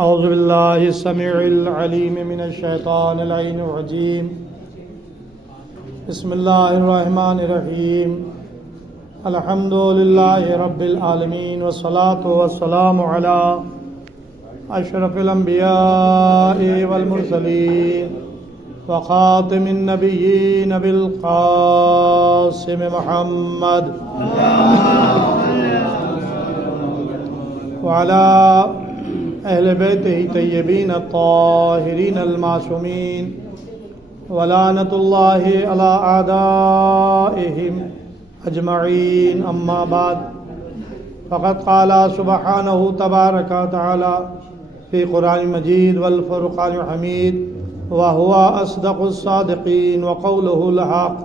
اعوذ باللہ السمیع العلیم من الشیطان اللعین الرجیم بسم اللہ الرحمن الرحیم الحمد للہ رب العالمین والصلاة والسلام علی اشرف الانبیاء والمرسلین وخاتم النبیین بالقاسم محمد وعلى اہل بیتہ طیبین الطاہرین المعصومین ولعنۃ اللہ علی اعدائہم اجمعین، اما بعد فقد قال سبحانہ تبارک وتعالی فی قرآن مجید والفرقان الحمید وهو اصدق الصادقین وقولہ الحق۔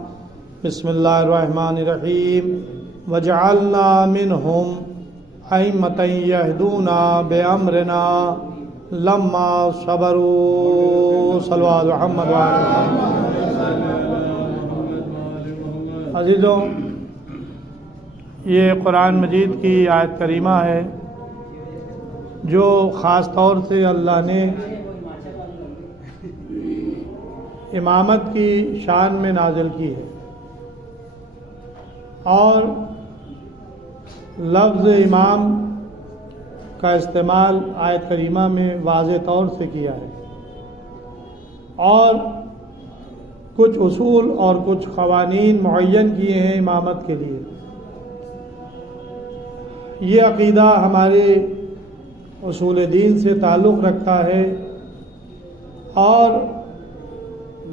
بسم اللہ الرحمن الرحیم وجعلنا منہم ائمة يهدون بأمرنا لما صبروا صلوا علی محمد عزیزوں، یہ قرآن مجید کی آیت کریمہ ہے جو خاص طور سے اللہ نے امامت کی شان میں نازل کی ہے، اور لفظ امام کا استعمال آیت کریمہ میں واضح طور سے کیا ہے، اور کچھ اصول اور کچھ قوانین معین کیے ہیں امامت کے لیے۔ یہ عقیدہ ہمارے اصول دین سے تعلق رکھتا ہے، اور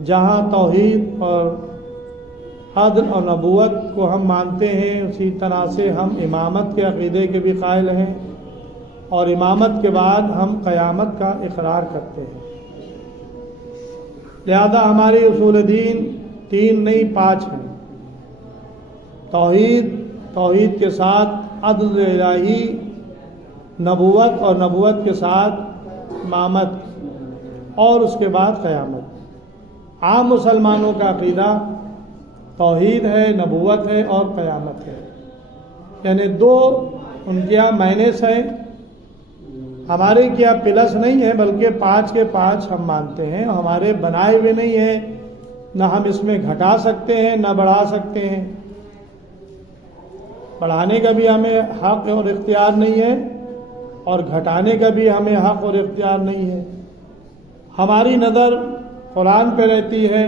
جہاں توحید اور عدل اور نبوت کو ہم مانتے ہیں، اسی طرح سے ہم امامت کے عقیدے کے بھی قائل ہیں، اور امامت کے بعد ہم قیامت کا اقرار کرتے ہیں۔ لہذا ہماری اصول دین 3 نہیں 5 ہیں: توحید کے ساتھ عدل الہی، نبوت اور نبوت کے ساتھ امامت، اور اس کے بعد قیامت۔ عام مسلمانوں کا عقیدہ توحید ہے، نبوت ہے اور قیامت ہے، یعنی 2 ان کے یہاں مائنس ہیں، ہمارے کیا پلس نہیں ہے، بلکہ 5 کے 5 ہم مانتے ہیں، ہمارے بنائے ہوئے نہیں ہیں، نہ ہم اس میں گھٹا سکتے ہیں نہ بڑھا سکتے ہیں، بڑھانے کا بھی ہمیں حق اور اختیار نہیں ہے، اور گھٹانے کا بھی ہمیں حق اور اختیار نہیں ہے۔ ہماری نظر قرآن پہ رہتی ہے،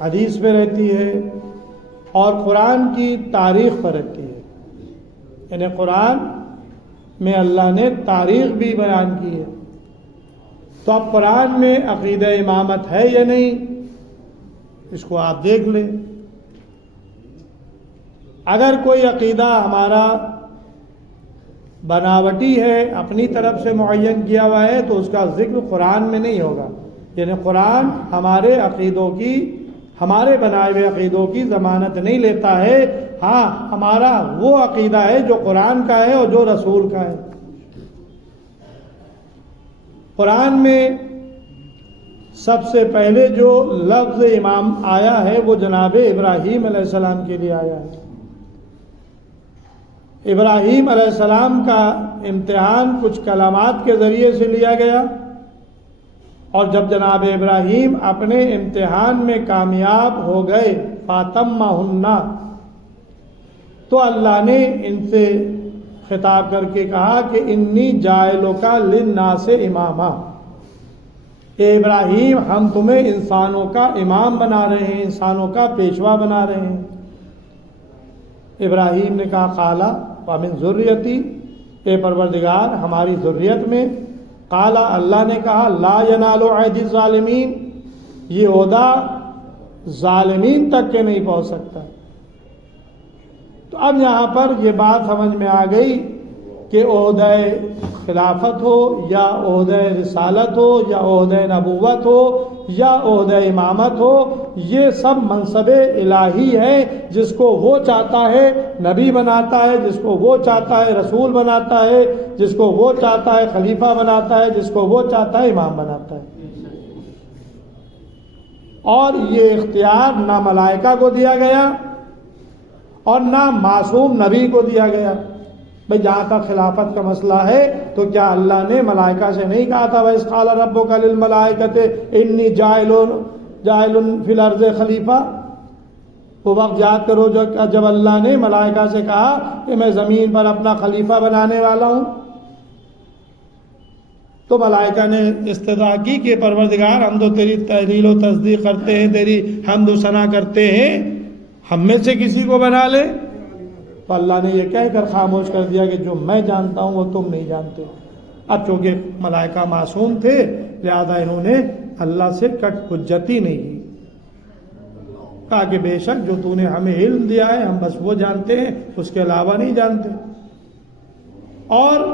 حدیث پہ رہتی ہے، اور قرآن کی تاریخ پر رہتی ہے، یعنی قرآن میں اللہ نے تاریخ بھی بیان کی ہے۔ تو اب قرآن میں عقیدہ امامت ہے یا نہیں، اس کو آپ دیکھ لیں۔ اگر کوئی عقیدہ ہمارا بناوٹی ہے، اپنی طرف سے معین کیا ہوا ہے، تو اس کا ذکر قرآن میں نہیں ہوگا، یعنی قرآن ہمارے عقیدوں کی، ہمارے بنائے ہوئے عقیدوں کی ضمانت نہیں لیتا ہے۔ ہاں، ہمارا وہ عقیدہ ہے جو قرآن کا ہے اور جو رسول کا ہے۔ قرآن میں سب سے پہلے جو لفظ امام آیا ہے وہ جناب ابراہیم علیہ السلام کے لیے آیا ہے۔ ابراہیم علیہ السلام کا امتحان کچھ کلمات کے ذریعے سے لیا گیا، اور جب جناب ابراہیم اپنے امتحان میں کامیاب ہو گئے، فاتمہن، تو اللہ نے ان سے خطاب کر کے کہا کہ انی جاعلک للناس اماما، اے ابراہیم ہم تمہیں انسانوں کا امام بنا رہے ہیں، انسانوں کا پیشوا بنا رہے ہیں۔ ابراہیم نے کہا قالا ومن ذریتی، اے پروردگار ہماری ذریت میں۔ قالا، اللہ نے کہا لا ینال عہد الظالمین، یہ عہدہ ظالمین تک کے نہیں پہنچ سکتا۔ تو اب یہاں پر یہ بات سمجھ میں آ گئی کہ عہدہ خلافت ہو یا عہدہ رسالت ہو یا عہدہ نبوت ہو یا عہدہ امامت ہو، یہ سب منصب الہی ہے، جس کو وہ چاہتا ہے نبی بناتا ہے، جس کو وہ چاہتا ہے رسول بناتا ہے، جس کو وہ چاہتا ہے خلیفہ بناتا ہے، جس کو وہ چاہتا ہے امام بناتا ہے۔ اور یہ اختیار نہ ملائکہ کو دیا گیا اور نہ معصوم نبی کو دیا گیا۔ بھئی جہاں تک خلافت کا مسئلہ ہے تو کیا اللہ نے ملائکہ سے نہیں کہا تھا وَإِذْ قَالَ رَبُّكَ لِلْمَلَائِكَةِ إِنِّي جَاعِلٌ فِي الْأَرْضِ خلیفہ؟ وہ وقت یاد کرو جب اللہ نے ملائکہ سے کہا کہ میں زمین پر اپنا خلیفہ بنانے والا ہوں، تو ملائکہ نے استدعا کی کہ پروردگار ہم تو تیری تحلیل و تصدیق کرتے ہیں، تیری حمد و ثنا کرتے ہیں، ہم میں سے کسی کو بنا لے۔ تو اللہ نے یہ کہہ کر خاموش کر دیا کہ جو میں جانتا ہوں وہ تم نہیں جانتے۔ اب چونکہ ملائکہ معصوم تھے لہذا انہوں نے اللہ سے کٹ حجتی نہیں کی، کہا کہ بے شک جو تو نے ہمیں علم دیا ہے ہم بس وہ جانتے ہیں، اس کے علاوہ نہیں جانتے۔ اور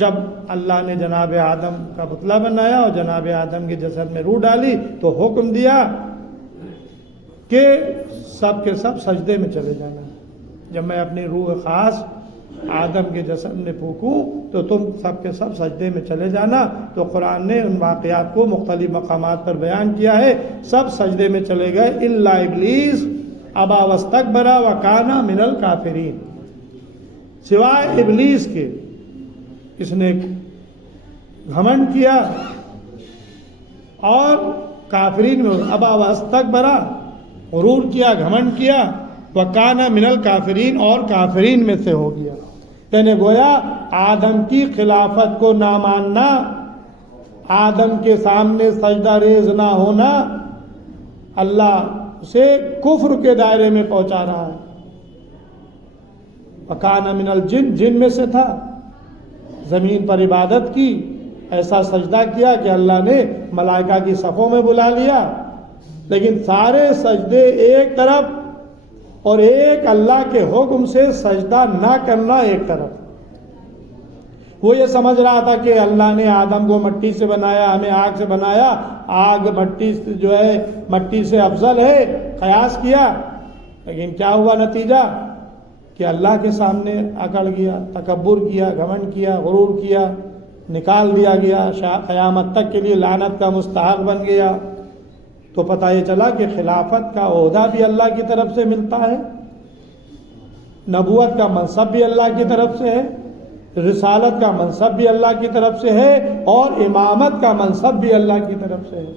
جب اللہ نے جناب آدم کا پتلا بنایا اور جناب آدم کے جسد میں روح ڈالی تو حکم دیا کہ سب کے سب سجدے میں چلے جانا۔ جب میں اپنی روح خاص آدم کے جسد میں پھونکوں تو تم سب کے سب سجدے میں چلے جانا۔ تو قرآن نے ان واقعات کو مختلف مقامات پر بیان کیا ہے، سب سجدے میں چلے گئے الا ابلیس ابا واستکبر وکان من الکافرین، سوائے ابلیس کے، اس نے گھمنڈ کیا اور کافرین میں ابا واستکبر، غرور کیا، گھمنڈ کیا، وکان من الکافرین، اور کافرین میں سے ہو گیا۔ یعنی گویا آدم کی خلافت کو نہ ماننا، آدم کے سامنے سجدہ ریز نہ ہونا اللہ سے کفر کے دائرے میں پہنچا رہا ہے۔ وکان من الجن، جن میں سے تھا، زمین پر عبادت کی، ایسا سجدہ کیا کہ اللہ نے ملائکہ کی صفوں میں بلا لیا، لیکن سارے سجدے ایک طرف اور ایک اللہ کے حکم سے سجدہ نہ کرنا ایک طرف۔ وہ یہ سمجھ رہا تھا کہ اللہ نے آدم کو مٹی سے بنایا، ہمیں آگ سے بنایا، آگ مٹی جو ہے مٹی سے افضل ہے، قیاس کیا، لیکن کیا ہوا نتیجہ کہ اللہ کے سامنے اکڑ گیا، تکبر کیا، گھمنڈ کیا، غرور کیا، نکال دیا گیا، قیامت تک کے لیے لعنت کا مستحق بن گیا۔ تو پتہ یہ چلا کہ خلافت کا عہدہ بھی اللہ کی طرف سے ملتا ہے، نبوت کا منصب بھی اللہ کی طرف سے ہے، رسالت کا منصب بھی اللہ کی طرف سے ہے، اور امامت کا منصب بھی اللہ کی طرف سے ہے۔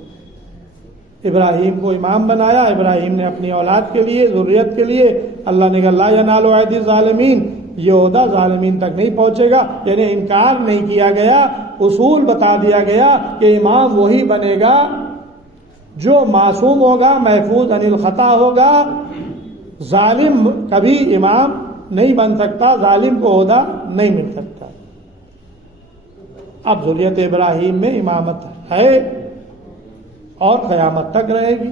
ابراہیم کو امام بنایا، ابراہیم نے اپنی اولاد کے لیے، ذریت کے لیے، اللہ نے کہا لا ینال عہد الظالمین، یہ عہدہ ظالمین تک نہیں پہنچے گا، یعنی انکار نہیں کیا گیا، اصول بتا دیا گیا کہ امام وہی بنے گا جو معصوم ہوگا، محفوظ عن الخطا ہوگا۔ ظالم کبھی امام نہیں بن سکتا، ظالم کو عہدہ نہیں مل سکتا۔ اب ذریت ابراہیم میں امامت ہے اور قیامت تک رہے گی۔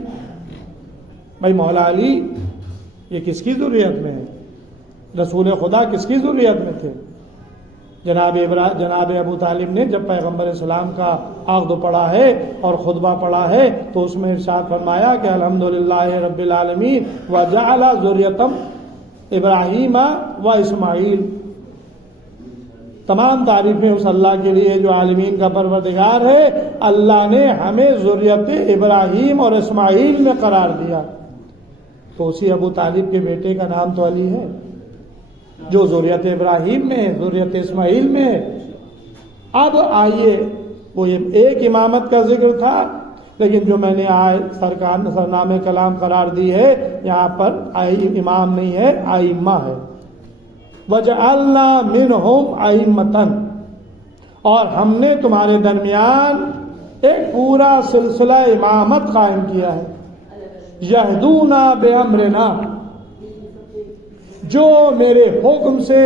بھائی مولا علی یہ کس کی ذریت میں ہے؟ رسول خدا کس کی ذریت میں تھے؟ جناب ابو طالب نے جب پیغمبر اسلام کا عقد پڑھا ہے اور خطبہ پڑھا ہے تو اس میں ارشاد فرمایا کہ الحمدللہ رب العالمین وجعل ذریتم ابراہیم و اسماعیل، تمام تعریفیں اس اللہ کے لیے جو عالمین کا پروردگار ہے، اللہ نے ہمیں ذریت ابراہیم اور اسماعیل میں قرار دیا۔ تو اسی ابو طالب کے بیٹے کا نام تو علی ہے، جو ذریت ابراہیم میں ہے، ذریت اسماعیل میں ہے۔ اب آئیے، وہ ایک امامت کا ذکر تھا، لیکن جو میں نے سرنام کلام قرار دی ہے، یہاں پر امام نہیں ہے، ائمہ ہے۔ وَجَعَلْنَا مِنْهُمْ أَئِمَّةً، اور ہم نے تمہارے درمیان ایک پورا سلسلہ امامت قائم کیا ہے۔ یہدونا بِأَمْرِنَا، جو میرے حکم سے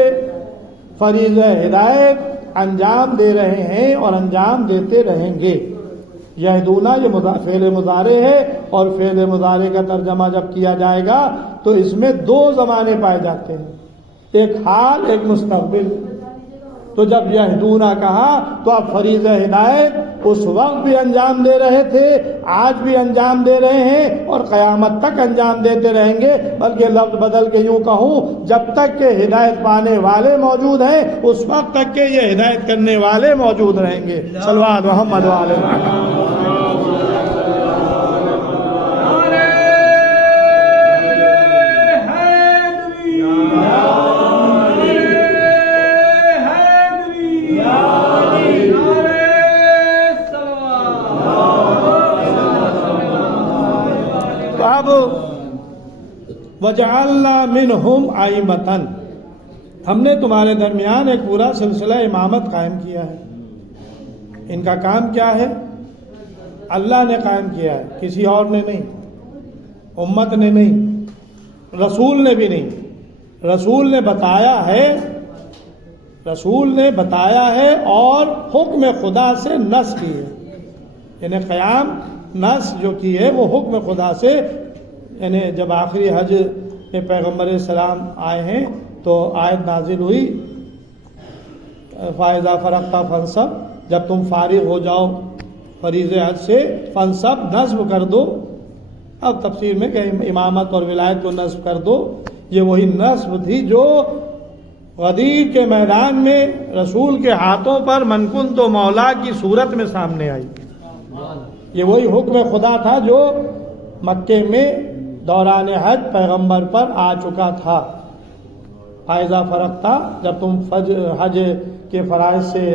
فریضہ ہدایت انجام دے رہے ہیں اور انجام دیتے رہیں گے۔ یہدونا یہ فعل مضارع ہے، اور فعل مضارع کا ترجمہ جب کیا جائے گا تو اس میں دو زمانے پائے جاتے ہیں، ایک حال ایک مستقبل۔ تو جب یہدونا کہا تو اب فریضہ ہدایت اس وقت بھی انجام دے رہے تھے، آج بھی انجام دے رہے ہیں اور قیامت تک انجام دیتے رہیں گے۔ بلکہ لفظ بدل کے یوں کہوں، جب تک کہ ہدایت پانے والے موجود ہیں اس وقت تک کہ یہ ہدایت کرنے والے موجود رہیں گے۔ صلوات محمد وعلی محمد۔ وجعلنا منہم ائمۃ، ہم نے تمہارے درمیان ایک پورا سلسلہ امامت قائم کیا ہے۔ ان کا کام کیا ہے؟ اللہ نے قائم کیا ہے، کسی اور نے نہیں، امت نے نہیں، رسول نے بھی نہیں۔ رسول نے بتایا ہے اور حکم خدا سے نص کی ہے، یعنی قیام نص جو کی ہے وہ حکم خدا سے، یعنی جب آخری حج میں پیغمبر السلام آئے ہیں تو آیت نازل ہوئی فَإِذَا فَرَغْتَ فَانصَبْ، جب تم فارغ ہو جاؤ فریض حج سے، فنصب نصب کر دو۔ اب تفسیر میں کہ امامت اور ولایت کو نصب کر دو، یہ وہی نصب تھی جو غدیر کے میدان میں رسول کے ہاتھوں پر من کنت مولا کی صورت میں سامنے آئی۔ یہ وہی حکم خدا تھا جو مکے میں دوران حج پیغمبر پر آ چکا تھا۔ فائزہ فرق تھا، جب تم حج کے فرائض سے،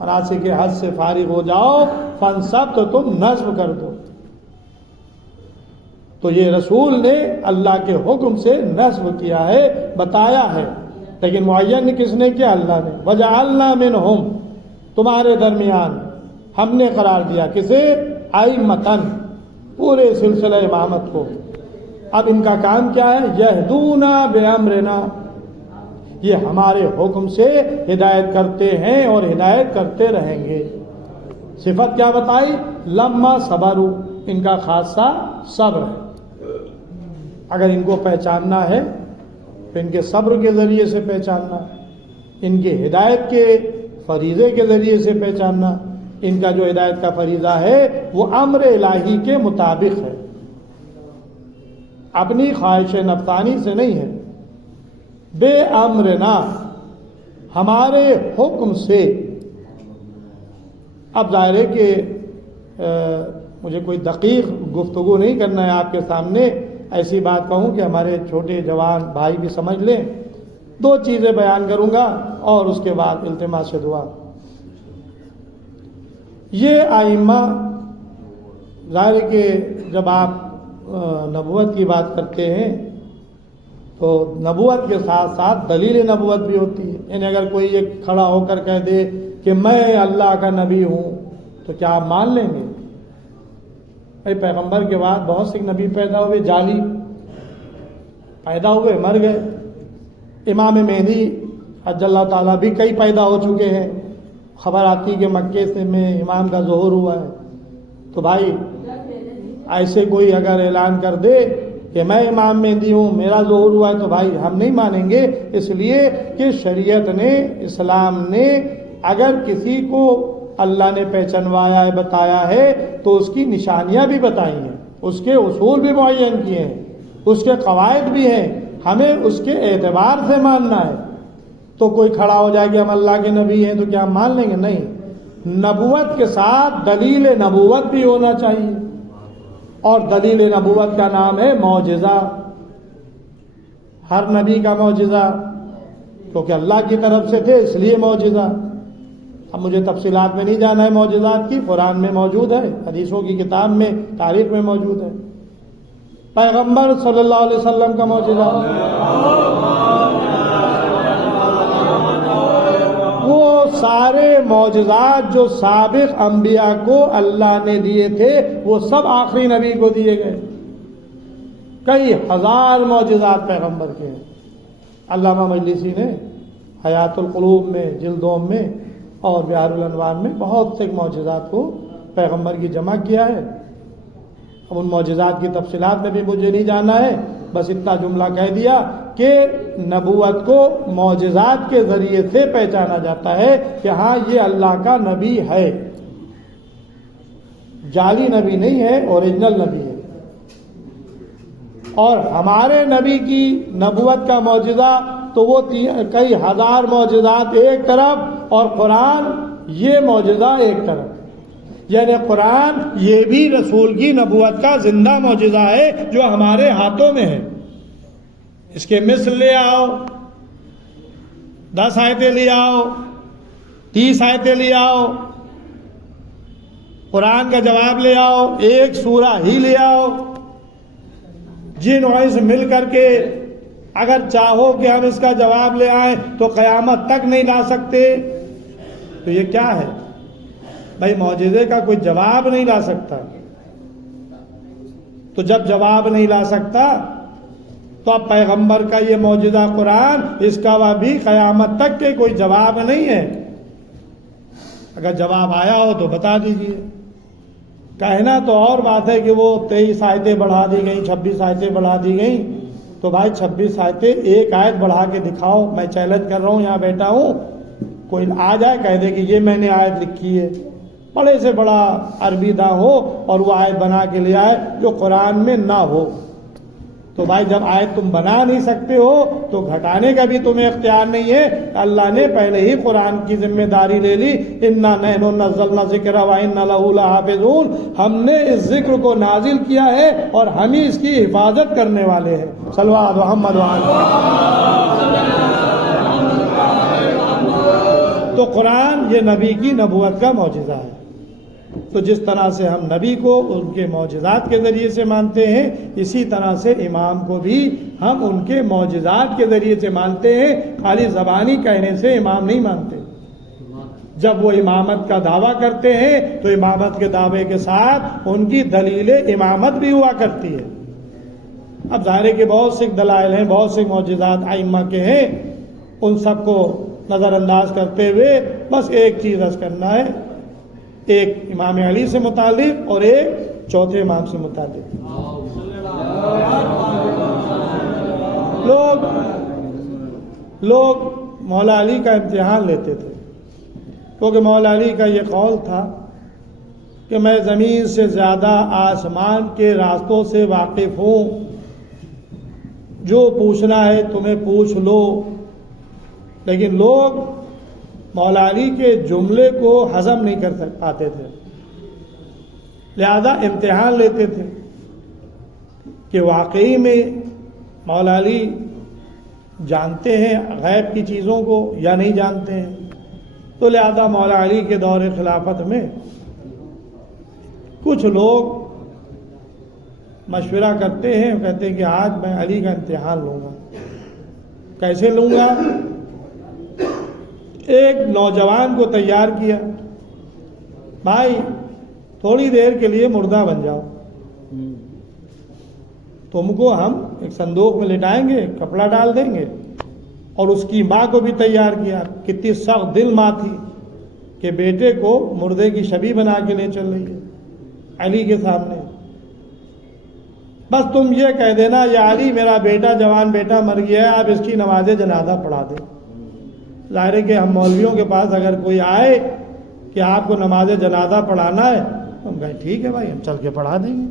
مناسک کے حج سے فارغ ہو جاؤ، فنصب تو تم نصب کر دو۔ تو یہ رسول نے اللہ کے حکم سے نصب کیا ہے، بتایا ہے، لیکن معین کس نے کیا؟ اللہ نے۔ وجعلنا منہم، تمہارے درمیان ہم نے قرار دیا، کسے؟ ائمۃ، پورے سلسلہ امامت کو۔ اب ان کا کام کیا ہے؟ یہدون بامرنا، یہ ہمارے حکم سے ہدایت کرتے ہیں اور ہدایت کرتے رہیں گے۔ صفت کیا بتائی؟ لما صبروا، ان کا خاصہ صبر ہے۔ اگر ان کو پہچاننا ہے تو ان کے صبر کے ذریعے سے پہچاننا، ان کی ہدایت کے فریضے کے ذریعے سے پہچاننا۔ ان کا جو ہدایت کا فریضہ ہے وہ امر الہی کے مطابق ہے، اپنی خواہش نفسانی سے نہیں ہے۔ بے امرنا، ہمارے حکم سے۔ اب ظاہر ہے کہ مجھے کوئی دقیق گفتگو نہیں کرنا ہے آپ کے سامنے، ایسی بات کہوں کہ ہمارے چھوٹے جوان بھائی بھی سمجھ لیں۔ دو چیزیں بیان کروں گا اور اس کے بعد التماس دعا۔ یہ ائمہ، ظاہر ہے کہ جب آپ نبوت کی بات کرتے ہیں تو نبوت کے ساتھ ساتھ دلیل نبوت بھی ہوتی ہے، یعنی اگر کوئی یہ کھڑا ہو کر کہہ دے کہ میں اللہ کا نبی ہوں تو کیا آپ مان لیں گے؟ بھائی پیغمبر کے بعد بہت سے نبی پیدا ہوئے، جعلی پیدا ہوئے، مر گئے۔ امام مہدی عجل اللہ تعالیٰ بھی کئی پیدا ہو چکے ہیں، خبر آتی کہ مکے سے میں امام کا ظہور ہوا ہے۔ تو بھائی ایسے کوئی اگر اعلان کر دے کہ میں امام مہدی ہوں، میرا ظہور ہوا ہے، تو بھائی ہم نہیں مانیں گے، اس لیے کہ شریعت نے، اسلام نے اگر کسی کو اللہ نے پہچنوایا ہے، بتایا ہے، تو اس کی نشانیاں بھی بتائی ہیں، اس کے اصول بھی معین کیے ہیں، اس کے قواعد بھی ہیں، ہمیں اس کے اعتبار سے ماننا ہے۔ تو کوئی کھڑا ہو جائے کہ ہم اللہ کے نبی ہیں تو کیا ہم مان لیں گے؟ نہیں، نبوت کے ساتھ دلیل نبوت بھی ہونا چاہیے، اور دلیل نبوت کا نام ہے معجزہ۔ ہر نبی کا معجزہ، کیونکہ اللہ کی طرف سے تھے اس لیے معجزہ۔ اب مجھے تفصیلات میں نہیں جانا ہے معجزات کی، قرآن میں موجود ہے، حدیثوں کی کتاب میں، تاریخ میں موجود ہے۔ پیغمبر صلی اللہ علیہ وسلم کا معجزہ، وہ سارے معجزات جو سابق انبیاء کو اللہ نے دیے تھے وہ سب آخری نبی کو دیے گئے۔ کئی ہزار معجزات پیغمبر کے ہیں۔ علامہ مجلسی نے حیات القلوب میں، جلدوم میں اور بحار الانوار میں بہت سے معجزات کو پیغمبر کی جمع کیا ہے۔ اب ان معجزات کی تفصیلات میں بھی مجھے نہیں جانا ہے، بس اتنا جملہ کہہ دیا کہ نبوت کو معجزات کے ذریعے سے پہچانا جاتا ہے کہ ہاں یہ اللہ کا نبی ہے، جعلی نبی نہیں ہے، اوریجنل نبی ہے۔ اور ہمارے نبی کی نبوت کا معجزہ تو وہ کئی ہزار معجزات ایک طرف اور قرآن یہ معجزہ ایک طرف، یعنی قرآن یہ بھی رسول کی نبوت کا زندہ معجزہ ہے جو ہمارے ہاتھوں میں ہے۔ اس کے مثل لے آؤ، 10 آیتیں لے آؤ، 30 آیتیں لے آؤ، قرآن کا جواب لے آؤ، ایک سورہ ہی لے آؤ، جن و انس مل کر کے اگر چاہو کہ ہم اس کا جواب لے آئیں تو قیامت تک نہیں لا سکتے. تو یہ کیا ہے بھائی؟ معجزے کا کوئی جواب نہیں لا سکتا. تو جب جواب نہیں لا سکتا تو اب پیغمبر کا یہ معجزہ قرآن، اس کا بھی قیامت تک کے کوئی جواب نہیں ہے. اگر جواب آیا ہو تو بتا دیجئے. کہنا تو اور بات ہے کہ وہ 23 آیتیں بڑھا دی گئیں، 26 آیتیں بڑھا دی گئیں. تو بھائی 26 آیتیں ایک آیت بڑھا کے دکھاؤ. میں چیلنج کر رہا ہوں، یہاں بیٹھا ہوں، کوئی آ جائے کہہ دے کہ یہ میں نے آیت لکھی ہے، بڑے سے بڑا عربی داں ہو اور وہ آیت بنا کے لے آئے جو قرآن میں نہ ہو. تو بھائی جب آیت تم بنا نہیں سکتے ہو تو گھٹانے کا بھی تمہیں اختیار نہیں ہے. اللہ نے پہلے ہی قرآن کی ذمہ داری لے لی. انا نحن نزلنا الذکر وانا لہ لحافظون. ہم نے اس ذکر کو نازل کیا ہے اور ہم ہی اس کی حفاظت کرنے والے ہیں. صلوات محمد تو قرآن یہ نبی کی نبوت کا معجزہ ہے. تو جس طرح سے ہم نبی کو ان کے معجزات کے ذریعے سے مانتے ہیں، اسی طرح سے امام کو بھی ہم ان کے معجزات کے ذریعے سے مانتے ہیں. خالی زبانی کہنے سے امام نہیں مانتے. جب وہ امامت کا دعویٰ کرتے ہیں تو امامت کے دعوے کے ساتھ ان کی دلیل امامت بھی ہوا کرتی ہے. اب ظاہر ہے کہ بہت سے دلائل ہیں، بہت سے معجزات ائمہ کے ہیں، ان سب کو نظر انداز کرتے ہوئے بس ایک چیز عرض کرنا ہے، ایک امام علی سے متعلق اور ایک چوتھے امام سے متعلق. لوگ مولا علی کا امتحان لیتے تھے، کیونکہ مولا علی کا یہ قول تھا کہ میں زمین سے زیادہ آسمان کے راستوں سے واقف ہوں، جو پوچھنا ہے تمہیں پوچھ لو. لیکن لوگ مولا علی کے جملے کو ہضم نہیں کر پاتے تھے، لہذا امتحان لیتے تھے کہ واقعی میں مولا علی جانتے ہیں غیب کی چیزوں کو یا نہیں جانتے ہیں. تو لہذا مولا علی کے دور خلافت میں کچھ لوگ مشورہ کرتے ہیں، کہتے ہیں کہ آج میں علی کا امتحان لوں گا. کیسے لوں گا؟ ایک نوجوان کو تیار کیا، بھائی تھوڑی دیر کے لیے مردہ بن جاؤ، تم کو ہم ایک صندوق میں لٹائیں گے، کپڑا ڈال دیں گے. اور اس کی ماں کو بھی تیار کیا. کتنی سخت دل ماں تھی کہ بیٹے کو مردے کی شبیہ بنا کے لے چل رہی ہے علی کے سامنے. بس تم یہ کہہ دینا یا علی میرا بیٹا، جوان بیٹا مر گیا ہے، آپ اس کی نماز جنازہ پڑھا دیں. ظاہر ہے کہ ہم مولویوں کے پاس اگر کوئی آئے کہ آپ کو نماز جنازہ پڑھانا ہے تو ہم کہیں ٹھیک ہے بھائی، ہم چل کے پڑھا دیں گے.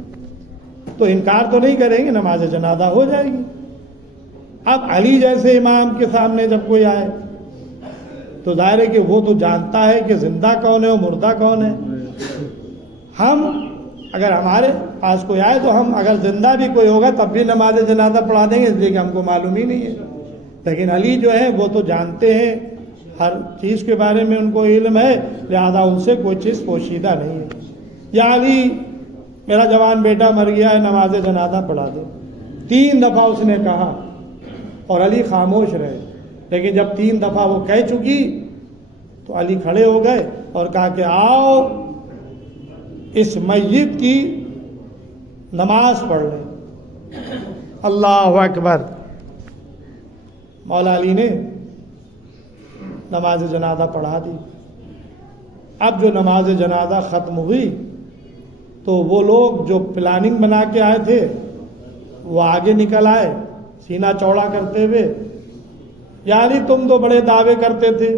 تو انکار تو نہیں کریں گے، نماز جنازہ ہو جائے گی. اب علی جیسے امام کے سامنے جب کوئی آئے تو ظاہر ہے کہ وہ تو جانتا ہے کہ زندہ کون ہے اور مردہ کون ہے. ہم اگر ہمارے پاس کوئی آئے تو ہم اگر زندہ بھی کوئی ہوگا تب بھی نماز جنازہ پڑھا دیں گے، اس لیے کہ ہم کو معلوم ہی نہیں ہے. لیکن علی جو ہے وہ تو جانتے ہیں، ہر چیز کے بارے میں ان کو علم ہے، لہذا ان سے کوئی چیز پوشیدہ نہیں ہے. یا علی میرا جوان بیٹا مر گیا ہے، نماز جنازہ پڑھا دے. 3 دفعہ اس نے کہا اور علی خاموش رہے. لیکن جب 3 دفعہ وہ کہہ چکی تو علی کھڑے ہو گئے اور کہا کہ آؤ اس میت کی نماز پڑھ لیں. اللہ اکبر. مولا علی نے نماز جنازہ پڑھا دی. اب جو نماز جنازہ ختم ہوئی تو وہ لوگ جو پلاننگ بنا کے آئے تھے وہ آگے نکل آئے سینہ چوڑا کرتے ہوئے. یا علی تم تو بڑے دعوے کرتے تھے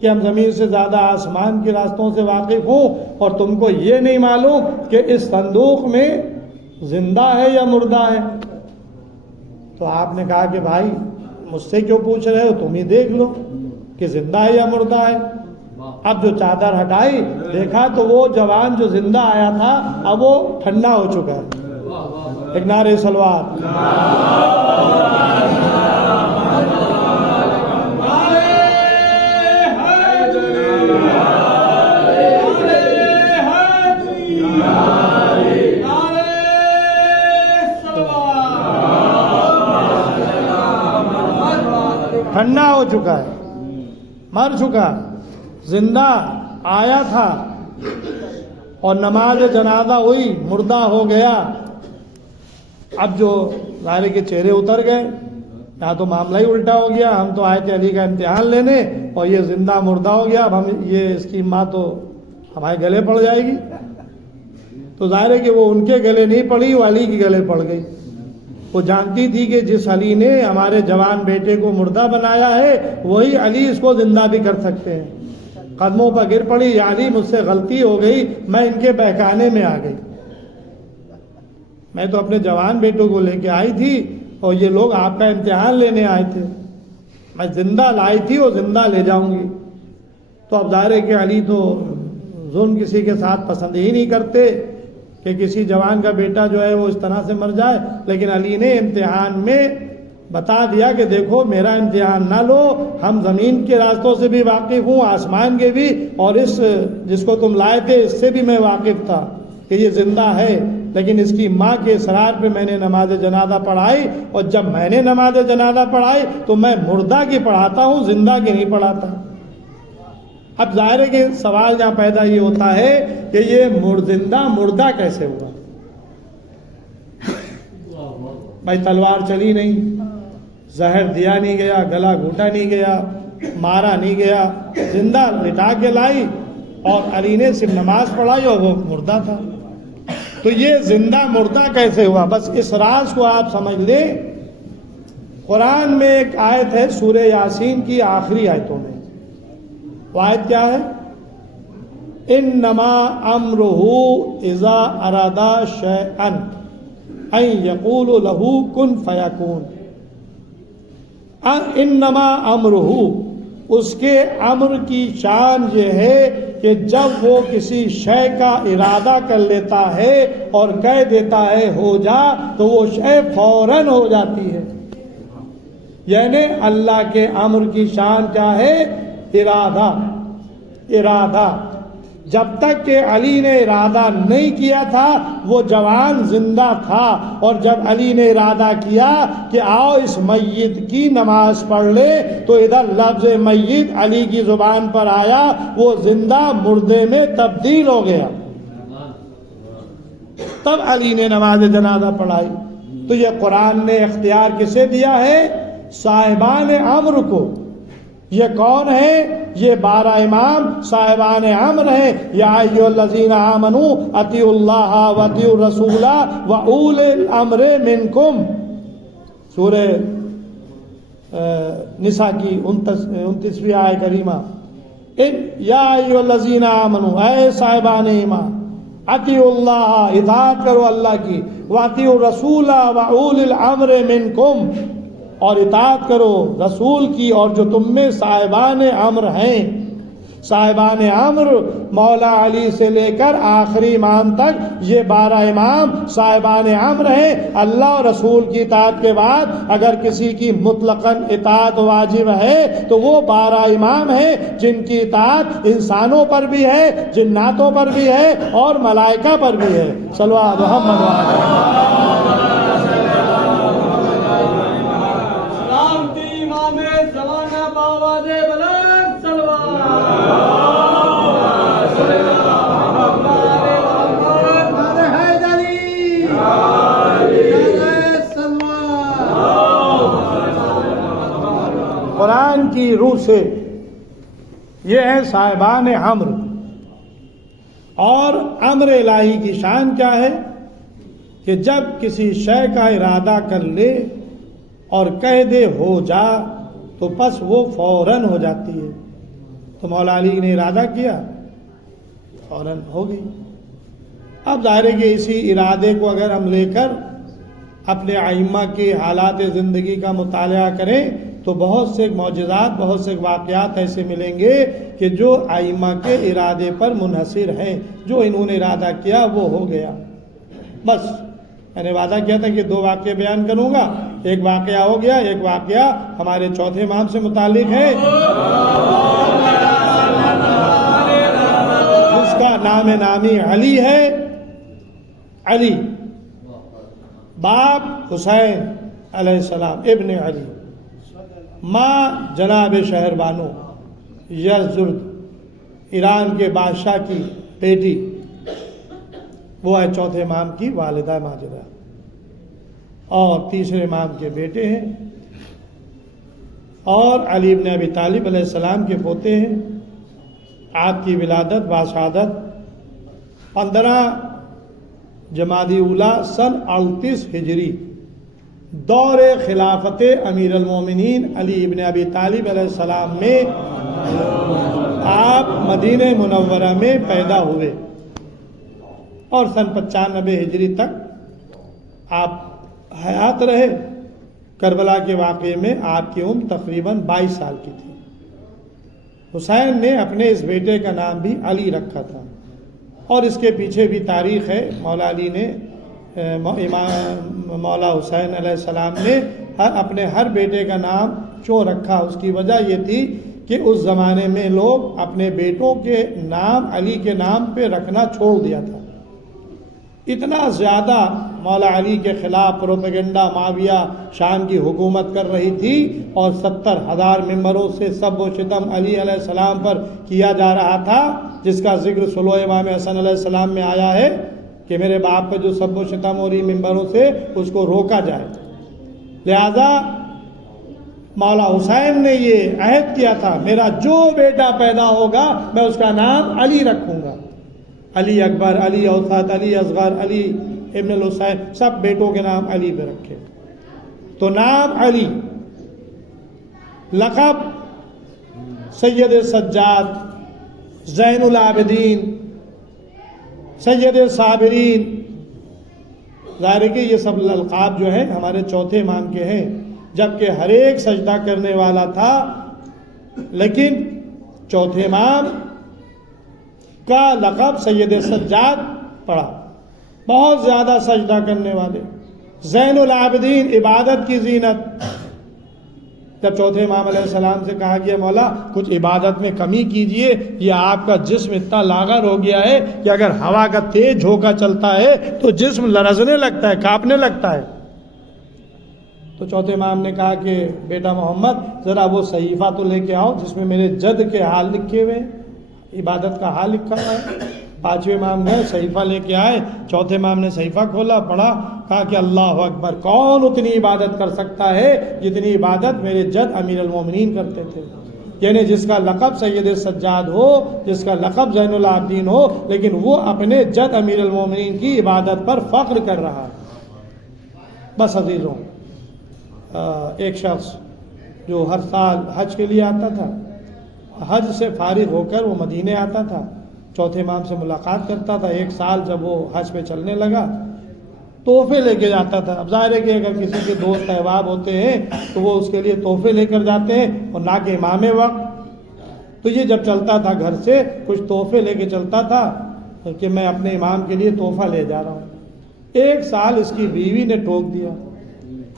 کہ ہم زمین سے زیادہ آسمان کے راستوں سے واقف ہوں اور تم کو یہ نہیں معلوم کہ اس صندوق میں زندہ ہے یا مردہ ہے. تو آپ نے کہا کہ بھائی مجھ سے کیوں پوچھ رہے ہو، تم ہی دیکھ لو کہ زندہ ہے یا مردہ ہے. اب جو چادر ہٹائی دیکھا تو وہ جوان جو زندہ آیا تھا اب وہ ٹھنڈا ہو چکا ہے. ایک نعرہ صلوات. چکا ہے، مر چکا، زندہ آیا تھا اور نماز جنازہ ہوئی، مردہ ہو گیا۔ اب جو ظاہر کے چہرے اتر گئے، یہاں تو معاملہ ہی الٹا ہو گیا، ہم تو آئے تھے علی کا امتحان لینے اور یہ زندہ مردہ ہو گیا، اب ہم یہ اس کی ماں تو ہمارے گلے پڑ جائے گی۔ تو ظاہر ہے کہ وہ ان کے گلے نہیں پڑی، وہ علی کے گلے پڑ گئی۔ وہ جانتی تھی کہ جس علی نے ہمارے جوان بیٹے کو مردہ بنایا ہے وہی علی اس کو زندہ بھی کر سکتے ہیں۔ قدموں پر گر پڑی، یا علی مجھ سے غلطی ہو گئی، میں ان کے بہکانے میں آ گئی، میں تو اپنے جوان بیٹوں کو لے کے آئی تھی اور یہ لوگ آپ کا امتحان لینے آئے تھے، میں زندہ لائی تھی اور زندہ لے جاؤں گی۔ تو اب ظاہر ہے کہ علی تو ظلم کسی کے ساتھ پسند ہی نہیں کرتے کہ کسی جوان کا بیٹا جو ہے وہ اس طرح سے مر جائے، لیکن علی نے امتحان میں بتا دیا کہ دیکھو میرا امتحان نہ لو، ہم زمین کے راستوں سے بھی واقف ہوں، آسمان کے بھی، اور اس جس کو تم لائے تھے اس سے بھی میں واقف تھا کہ یہ زندہ ہے، لیکن اس کی ماں کے اصرار پہ میں نے نماز جنازہ پڑھائی، اور جب میں نے نماز جنازہ پڑھائی تو میں مردہ کی پڑھاتا ہوں، زندہ کی نہیں پڑھاتا۔ اب ظاہر ہے کہ سوال یہاں پیدا یہ ہوتا ہے کہ یہ زندہ مردہ کیسے ہوا؟ بھائی تلوار چلی نہیں، زہر دیا نہیں گیا، گلا گھونٹا نہیں گیا، مارا نہیں گیا، زندہ لٹا کے لائی اور علی نے صرف نماز پڑھائی اور وہ مردہ تھا۔ تو یہ زندہ مردہ کیسے ہوا؟ بس اس راز کو آپ سمجھ لیں۔ قرآن میں ایک آیت ہے سورہ یاسین کی آخری آیتوں میں، وہ آیت کیا ہے؟ انما امرہ اذا اراد شیئا ان یقول له کن فیکون۔ انما امرہ، اس کے امر کی شان یہ ہے کہ جب وہ کسی شے کا ارادہ کر لیتا ہے اور کہہ دیتا ہے ہو جا تو وہ شے فوراً ہو جاتی ہے۔ یعنی اللہ کے امر کی شان کیا ہے؟ ارادہ۔ ارادہ جب تک کہ علی نے ارادہ نہیں کیا تھا وہ جوان زندہ تھا، اور جب علی نے ارادہ کیا کہ آؤ اس میت کی نماز پڑھ لے تو ادھر لفظ میت علی کی زبان پر آیا، وہ زندہ مردے میں تبدیل ہو گیا، تب علی نے نماز جنازہ پڑھائی۔ تو یہ قرآن نے اختیار کسے دیا ہے؟ صاحبان امر کو۔ یہ کون ہے؟ یہ 12 امام صاحبان امر ہیں۔ یا ایھا الذین آمنوا اطیعوا اللہ واطیعوا الرسول واولی الامر منکم، سورہ نساء کی 29ویں آیت کریمہ۔ یا ایھا الذین آمنوا، اے صاحبان ایمان، اطیعوا اللہ، اطاعت کرو اللہ کی، واطیعوا الرسول واولی الامر منکم، اور اطاعت کرو رسول کی اور جو تم میں صاحبان امر ہیں۔ صاحبان امر مولا علی سے لے کر آخری امام تک یہ 12 امام صاحبان امر ہیں۔ اللہ اور رسول کی اطاعت کے بعد اگر کسی کی مطلقاً اطاعت واجب ہے تو وہ 12 امام ہیں جن کی اطاعت انسانوں پر بھی ہے، جناتوں پر بھی ہے اور ملائکہ پر بھی ہے۔ صلو علی محمد وعلی قرآن کی روح سے یہ ہے صاحبان امر۔ اور امر الہی کی شان کیا ہے کہ جب کسی شے کا ارادہ کر لے اور کہہ دے ہو جا تو پس وہ فوراً ہو جاتی ہے۔ تو مولا علی نے ارادہ کیا، فوراً ہو گئی۔ اب ظاہر ہے کہ اسی ارادے کو اگر ہم لے کر اپنے ائمہ کے حالات زندگی کا مطالعہ کریں تو بہت سے معجزات، بہت سے واقعات ایسے ملیں گے کہ جو ائمہ کے ارادے پر منحصر ہیں۔ جو انہوں نے ارادہ کیا وہ ہو گیا۔ بس میں نے وعدہ کیا تھا کہ 2 واقعے بیان کروں گا، ایک واقعہ ہو گیا، ایک واقعہ ہمارے چوتھے امام سے متعلق ہے جس کا نام نامی علی ہے۔ علی باپ حسین علیہ السلام ابن علی، ماں جناب شہر بانو یزدگرد ایران کے بادشاہ کی بیٹی، وہ ہے چوتھے امام کی والدہ ماجدہ، اور تیسرے امام کے بیٹے ہیں، اور علی بن ابی طالب علیہ السلام کے پوتے ہیں۔ آپ کی ولادت باسعادت 15 جمادی اولی سن 38 ہجری دور خلافت امیر المومنین علی ابن ابی طالب علیہ السلام میں آپ مدینہ منورہ میں پیدا ہوئے، اور سن 95 ہجری تک آپ حیات رہے۔ کربلا کے واقعے میں آپ کی عمر تقریباً 22 سال کی تھی۔ حسین نے اپنے اس بیٹے کا نام بھی علی رکھا تھا، اور اس کے پیچھے بھی تاریخ ہے۔ مولا علی نے مولا حسین علیہ السلام نے اپنے ہر بیٹے کا نام کیوں رکھا، اس کی وجہ یہ تھی کہ اس زمانے میں لوگ اپنے بیٹوں کے نام علی کے نام پہ رکھنا چھوڑ دیا تھا۔ اتنا زیادہ مولا علی کے خلاف پروپیگنڈا معاویہ شام کی حکومت کر رہی تھی، اور 70,000 ممبروں سے سب و شتم علی علیہ السلام پر کیا جا رہا تھا، جس کا ذکر صلح امام حسن علیہ السلام میں آیا ہے کہ میرے باپ پہ جو سب و شتم ہو رہی ممبروں سے اس کو روکا جائے۔ لہذا مولا حسین نے یہ عہد کیا تھا، میرا جو بیٹا پیدا ہوگا میں اس کا نام علی رکھوں گا۔ علی اکبر، علی اوسط، علی اصغر، علی ابن الحسین، سب بیٹوں کے نام علی پہ رکھے۔ تو نام علی، لقب سید سجاد، زین العابدین، سید صابرین۔ ظاہر ہے کہ یہ سب القاب جو ہیں ہمارے چوتھے امام کے ہیں، جبکہ ہر ایک سجدہ کرنے والا تھا، لیکن چوتھے امام کا لقب سید سجاد پڑا، بہت زیادہ سجدہ کرنے والے۔ زین العابدین، عبادت کی زینت۔ جب چوتھے امام علیہ السلام سے کہا گیا مولا کچھ عبادت میں کمی کیجئے، یہ آپ کا جسم اتنا لاغر ہو گیا ہے کہ اگر ہوا کا تیز جھونکا چلتا ہے تو جسم لرزنے لگتا ہے، کانپنے لگتا ہے۔ تو چوتھے امام نے کہا کہ بیٹا محمد ذرا وہ صحیفہ تو لے کے آؤ جس میں میرے جد کے حال لکھے ہوئے ہیں، عبادت کا حال لکھا ہوا ہے۔ پانچویں امام گئے، صحیفہ لے کے آئے، چوتھے امام نے صحیفہ کھولا، پڑھا، کہا کہ اللہ اکبر، کون اتنی عبادت کر سکتا ہے جتنی عبادت میرے جد امیر المومنین کرتے تھے۔ یعنی جس کا لقب سید سجاد ہو، جس کا لقب زین العابدین ہو، لیکن وہ اپنے جد امیر المومنین کی عبادت پر فخر کر رہا ہے۔ بس عزیزوں، ایک شخص جو ہر سال حج کے لیے آتا تھا، حج سے فارغ ہو کر وہ مدینے آتا تھا، چوتھے امام سے ملاقات کرتا تھا۔ ایک سال جب وہ حج پہ چلنے لگا، تحفے لے کے جاتا تھا۔ اب ظاہر ہے کہ اگر کسی کے دوست احباب ہوتے ہیں تو وہ اس کے لیے تحفے لے کر جاتے ہیں، اور نہ کہ امام وقت۔ تو یہ جب چلتا تھا گھر سے کچھ تحفے لے کے چلتا تھا کہ میں اپنے امام کے لیے تحفہ لے جا رہا ہوں۔ ایک سال اس کی بیوی نے ٹوک دیا،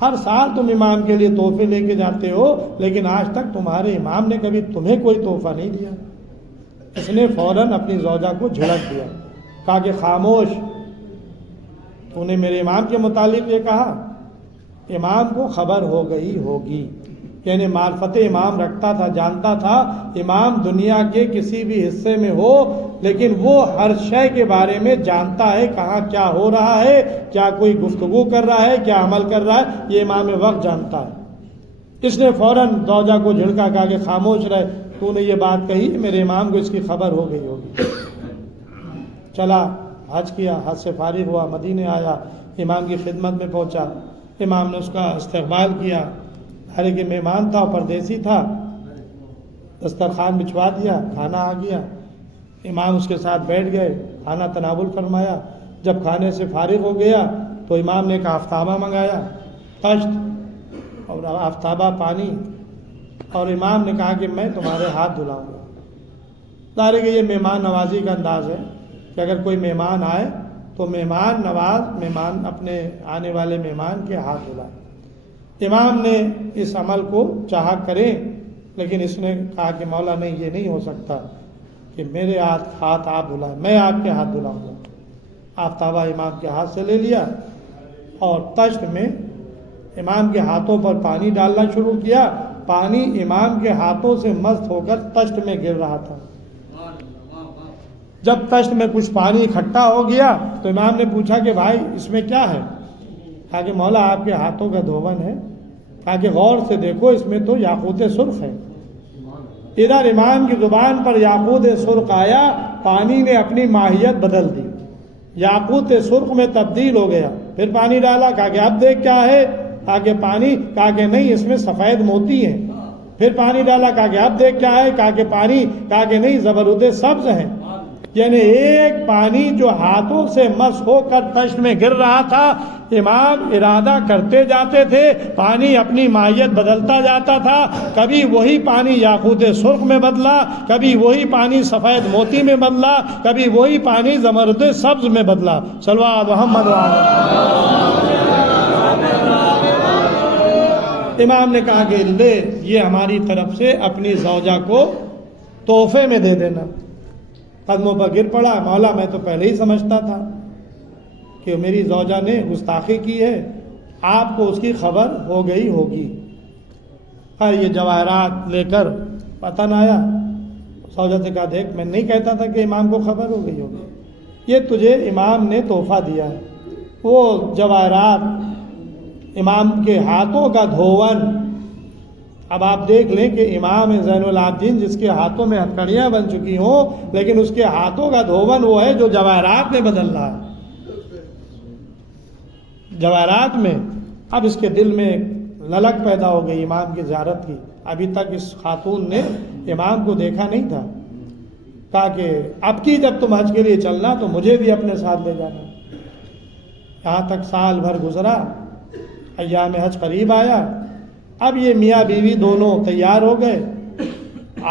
ہر سال تم امام کے لیے تحفے لے کے جاتے ہو، لیکن آج تک تمہارے امام نے کبھی تمہیں کوئی تحفہ نہیں دیا۔ اس نے فوراً اپنی زوجہ کو جھڑک دیا، کہا کہ خاموش، تو نے میرے امام کے متعلق یہ کہا۔ امام کو خبر ہو گئی ہوگی، یعنی معرفت امام رکھتا تھا، جانتا تھا امام دنیا کے کسی بھی حصے میں ہو لیکن وہ ہر شے کے بارے میں جانتا ہے، کہاں کیا ہو رہا ہے، کیا کوئی گفتگو کر رہا ہے، کیا عمل کر رہا ہے، یہ امام وقت جانتا ہے۔ اس نے فوراً زوجہ کو جھڑکا، کہا کہ خاموش رہے، تو نے یہ بات کہی، میرے امام کو اس کی خبر ہو گئی ہوگی۔ چلا، حج کیا، حج سے فارغ ہوا، مدینے آیا، امام کی خدمت میں پہنچا، امام نے اس کا استقبال کیا۔ ہر ایک مہمان تھا، پردیسی تھا، دسترخوان بچھوا دیا، کھانا آ گیا، امام اس کے ساتھ بیٹھ گئے، کھانا تناول فرمایا۔ جب کھانے سے فارغ ہو گیا تو امام نے ایک آفتابہ منگایا، تشت اور آفتابہ پانی، اور امام نے کہا کہ میں تمہارے ہاتھ دھلاؤں گا۔ ظاہر ہے کہ یہ مہمان نوازی کا انداز ہے کہ اگر کوئی مہمان آئے تو مہمان نواز مہمان اپنے آنے والے مہمان کے ہاتھ دھلائے۔ امام نے اس عمل کو چاہا کریں، لیکن اس نے کہا کہ مولا نہیں، یہ نہیں ہو سکتا کہ میرے ہاتھ آپ دھلائیں، میں آپ کے ہاتھ دھلاؤں گا۔ آفتابہ امام کے ہاتھ سے لے لیا اور تشت میں امام کے ہاتھوں پر پانی ڈالنا شروع کیا، پانی امام کے ہاتھوں سے مست ہو کر تشت میں گر رہا تھا۔ جب تشت میں کچھ پانی اکٹھا ہو گیا تو امام نے پوچھا کہ بھائی اس میں کیا ہے؟ کہا کہ مولا آپ کے ہاتھوں کا دھون ہے۔ کہا کہ غور سے دیکھو اس میں تو یاقوت سرخ ہے۔ ادھر امام کی زبان پر یاقوت سرخ آیا، پانی نے اپنی ماہیت بدل دی، یاقوت سرخ میں تبدیل ہو گیا۔ پھر پانی ڈالا، کہا کہ اب دیکھ کیا ہے؟ کہا کہ پانی، کہا کہ نہیں اس میں سفید موتی ہیں۔ پھر پانی ڈالا، کہا کہ اب دیکھ کیا ہے؟ کہا کہ پانی، کہا کہ نہیں زبرود سبز ہیں۔ یعنی ایک پانی جو ہاتھوں سے مس ہو کر تشت میں گر رہا تھا، امام ارادہ کرتے جاتے تھے، پانی اپنی ماہیت بدلتا جاتا تھا، کبھی وہی پانی یاقوت سرخ میں بدلا، کبھی وہی پانی سفید موتی میں بدلا، کبھی وہی پانی زمرد سبز میں بدلا۔ صلو علی محمد امام نے کہا کہ لے یہ ہماری طرف سے اپنی زوجہ کو تحفے میں دے دینا۔ قدموں پر گر پڑا، مولا میں تو پہلے ہی سمجھتا تھا کہ میری زوجہ نے گستاخی کی ہے، آپ کو اس کی خبر ہو گئی ہوگی۔ یہ جواہرات لے کر وطن آیا، زوجہ سے کہا دیکھ میں نہیں کہتا تھا کہ امام کو خبر ہو گئی ہوگی، یہ تجھے امام نے تحفہ دیا ہے۔ وہ جواہرات، امام کے ہاتھوں کا دھون، اب آپ دیکھ لیں کہ امام زین العابدین جس کے ہاتھوں میں ہتھکڑیاں بن چکی ہوں، لیکن اس کے ہاتھوں کا دھون وہ ہے جو جواہرات میں بدل رہا ہے، جواہرات میں۔ اب اس کے دل میں للک پیدا ہو گئی امام کی زیارت کی، ابھی تک اس خاتون نے امام کو دیکھا نہیں تھا۔ کہا کہ اب کی جب تم حج کے لیے چلنا تو مجھے بھی اپنے ساتھ لے جانا۔ یہاں تک سال بھر گزرا، ایام حج قریب آیا، اب یہ میاں بیوی دونوں تیار ہو گئے،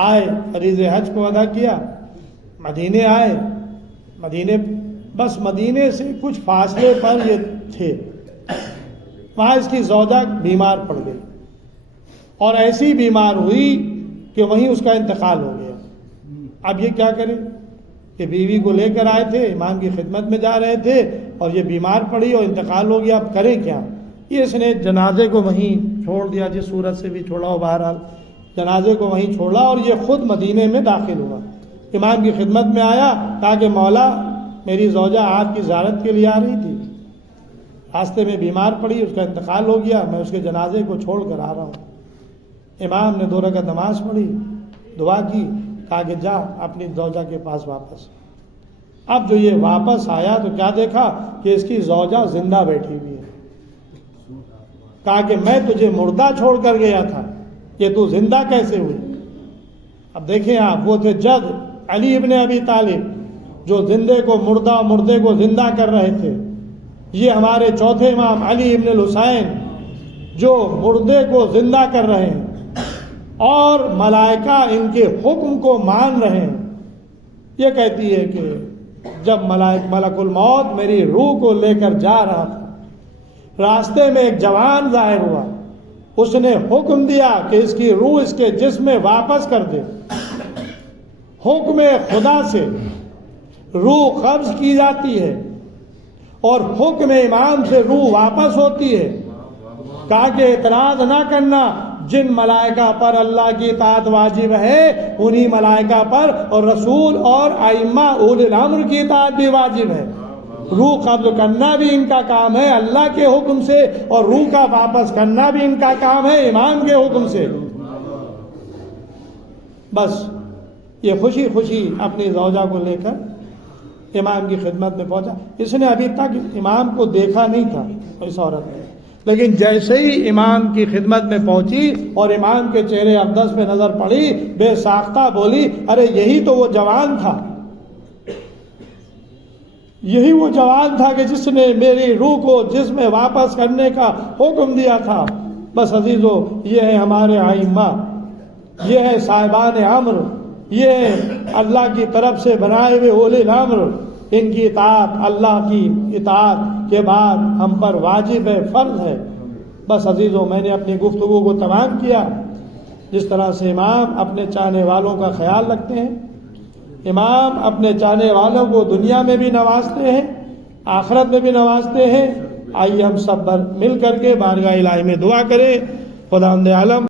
آئے فریض حج کو ادا کیا، مدینے آئے، مدینے سے کچھ فاصلے پر یہ تھے، وہاں اس کی زوجہ بیمار پڑ گئی، اور ایسی بیمار ہوئی کہ وہیں اس کا انتقال ہو گیا۔ اب یہ کیا کرے؟ کہ بیوی کو لے کر آئے تھے، امام کی خدمت میں جا رہے تھے، اور یہ بیمار پڑی اور انتقال ہو گیا، اب کریں کیا؟ یہ اس نے جنازے کو وہیں چھوڑ دیا، جس صورت سے بھی چھوڑا ہو، بہرحال جنازے کو وہیں چھوڑا، اور یہ خود مدینے میں داخل ہوا، امام کی خدمت میں آیا، کہا کہ مولا میری زوجہ آپ کی زیارت کے لیے آ رہی تھی، راستے میں بیمار پڑی، اس کا انتقال ہو گیا، میں اس کے جنازے کو چھوڑ کر آ رہا ہوں۔ امام نے 2 رکعت نماز پڑھی، دعا کی، کہا کہ جا اپنی زوجہ کے پاس واپس۔ اب جو یہ واپس آیا تو کیا دیکھا کہ اس کی زوجہ زندہ بیٹھی ہوئی ہے۔ کہا کہ میں تجھے مردہ چھوڑ کر گیا تھا، یہ تو زندہ کیسے ہوئی؟ اب دیکھیں آپ، وہ تھے جد علی ابن ابی طالب جو زندے کو مردہ، مردے کو زندہ کر رہے تھے۔ یہ ہمارے چوتھے امام علی ابن الحسین جو مردے کو زندہ کر رہے ہیں، اور ملائکہ ان کے حکم کو مان رہے ہیں۔ یہ کہتی ہے کہ جب ملک الموت میری روح کو لے کر جا رہا تھا، راستے میں ایک جوان ظاہر ہوا، اس نے حکم دیا کہ اس کی روح اس کے جسم میں واپس کر دے۔ حکم خدا سے روح قبض کی جاتی ہے، اور حکم امام سے روح واپس ہوتی ہے۔ کہا کہ اعتراض نہ کرنا، جن ملائکہ پر اللہ کی اطاعت واجب ہے انہی ملائکہ پر اور رسول اور ائمہ اولی الامر کی اطاعت بھی واجب ہے۔ روح قبض کرنا بھی ان کا کام ہے اللہ کے حکم سے، اور روح کا واپس کرنا بھی ان کا کام ہے امام کے حکم سے۔ بس یہ خوشی خوشی اپنی زوجہ کو لے کر امام کی خدمت میں پہنچا۔ اس نے ابھی تک امام کو دیکھا نہیں تھا اس عورت نے، لیکن جیسے ہی امام کی خدمت میں پہنچی اور امام کے چہرے اقدس پہ نظر پڑی، بے ساختہ بولی، ارے یہی تو وہ جوان تھا، یہی وہ جوان تھا کہ جس نے میری روح کو جسم میں واپس کرنے کا حکم دیا تھا۔ بس عزیزو، یہ ہے ہمارے ائمہ، یہ ہے صاحبان امر، یہ ہے اللہ کی طرف سے بنائے ہوئے اولی الامر۔ ان کی اطاعت اللہ کی اطاعت کے بعد ہم پر واجب ہے، فرض ہے۔ بس عزیزو، میں نے اپنی گفتگو کو تمام کیا۔ جس طرح سے امام اپنے چاہنے والوں کا خیال رکھتے ہیں، امام اپنے چاہنے والوں کو دنیا میں بھی نوازتے ہیں، آخرت میں بھی نوازتے ہیں۔ آئیے ہم سب مل کر کے بارگاہ الہی میں دعا کریں۔ خداوند عالم